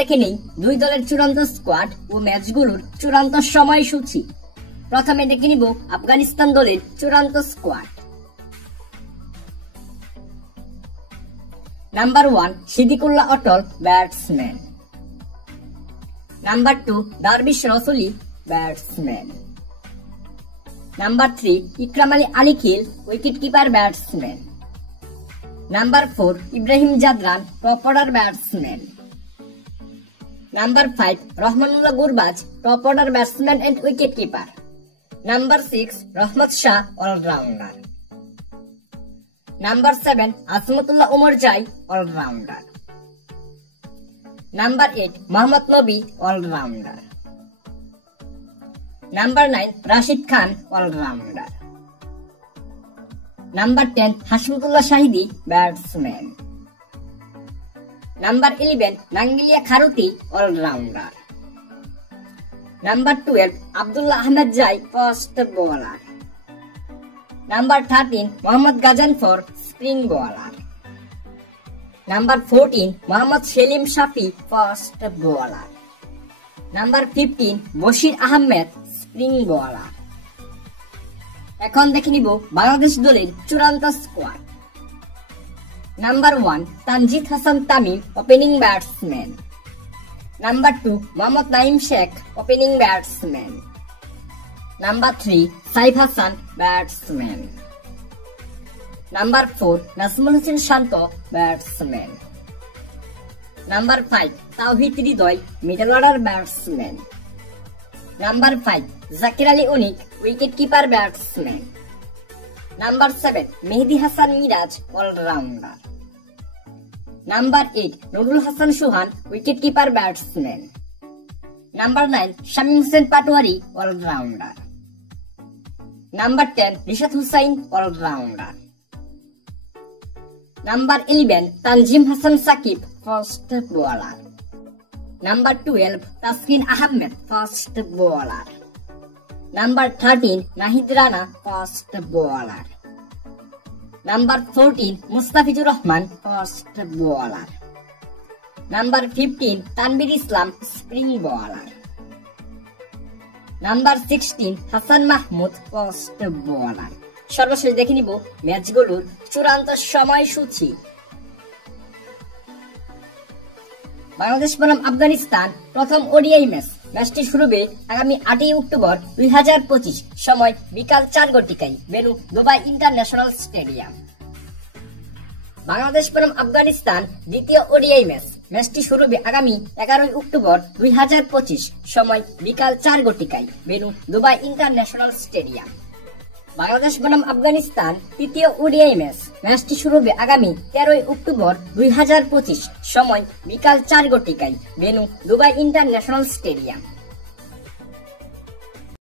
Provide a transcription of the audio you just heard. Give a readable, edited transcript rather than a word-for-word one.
দেখে নেই দুই দলের চূড়ান্ত স্কোয়াড ও ম্যাচগুলোর চূড়ান্ত সময়সূচি। প্রথমে দেখে নিব আফগানিস্তান দলের চূড়ান্ত squad. Number 1 Siddiqullah Atal, batsman. Number 2 Darwish Rasuli, batsman. Number 3 Ikram Ali Alikhil, wicket keeper, batsman. Number 4 Ibrahim Zadran, top order batsman. Number 5 Rahmanullah Gurbaz, top order batsman and wicket keeper. Number 6 Rahmat Shah, all-rounder. Number 7 Azmatullah Omarzai, all-rounder. Number 8 Mohammad Nabi, all-rounder. Number 9 Rashid Khan, all-rounder. Number 10 Hashmatullah Shahidi, batsman. Number 11 Nangeyalia খারুতি, allrounder. Number 12 Abdullah Ahmadzai, fast bowler. Number 13 Mohammad Ghazanfar, spin bowler. Number 14 Mohammad Saleem Safi, fast bowler. Number 15 Bashir Ahmad, spin bowler. এখন দেখে নিব বাংলাদেশ দলের চূড়ান্ত squad. Number 1 Tanzid Hasan Tamim, opening batsman. Number 2 Mohammad Naim Sheikh, opening batsman. Number 3 Saif Hassan, batsman. Number 4 Najmul Hossain Shanto, batsman. Number 5 Towhid Hridoy, middle order batsman. Number 5 Jaker Ali অনিক, wicket keeper, batsman. Number 7 Mehidy Hasan Miraz, all-rounder. Number 8 Nurul Hasan Sohan, wicket keeper, batsman. Number 9 Shamim Hossain Patwari, all-rounder. Number 10 Rishad Hossain, all-rounder. Number 11 Tanzim Hasan Sakib, fast bowler. Number 12 Taskin Ahmed, fast bowler. Number 13 Nahid Rana, fast bowler. Number 14 Mustafizur Rahman, fast bowler. Number 15 Tanvir Islam, spin bowler. Number 16 Hasan Mahmud, fast bowler. সর্বশেষ দেখে নিব ম্যাচগুলোর চূড়ান্ত সময়সূচি। বাংলাদেশ বনাম আফগানিস্তান প্রথম ODI ম্যাচটি শুরু হবে আগামী 8 অক্টোবর 2025, সময় বিকাল 4 ঘটিকায়, venue Dubai International Stadium. Bangladesh বনাম আফগানিস্তান দ্বিতীয় ওডিআই ম্যাচটি শুরু হবে আগামী 11 অক্টোবর 2025, সময় বিকাল 4 ঘটিকায়, venue Dubai International Stadium. Bangladesh বনাম আফগানিস্তান তৃতীয় ওডিআই ম্যাচটি শুরু হবে আগামী 13 অক্টোবর 2025, সময় বিকাল 4 ঘটিকায়, ভেন্যু দুবাই ইন্টারন্যাশনাল স্টেডিয়াম।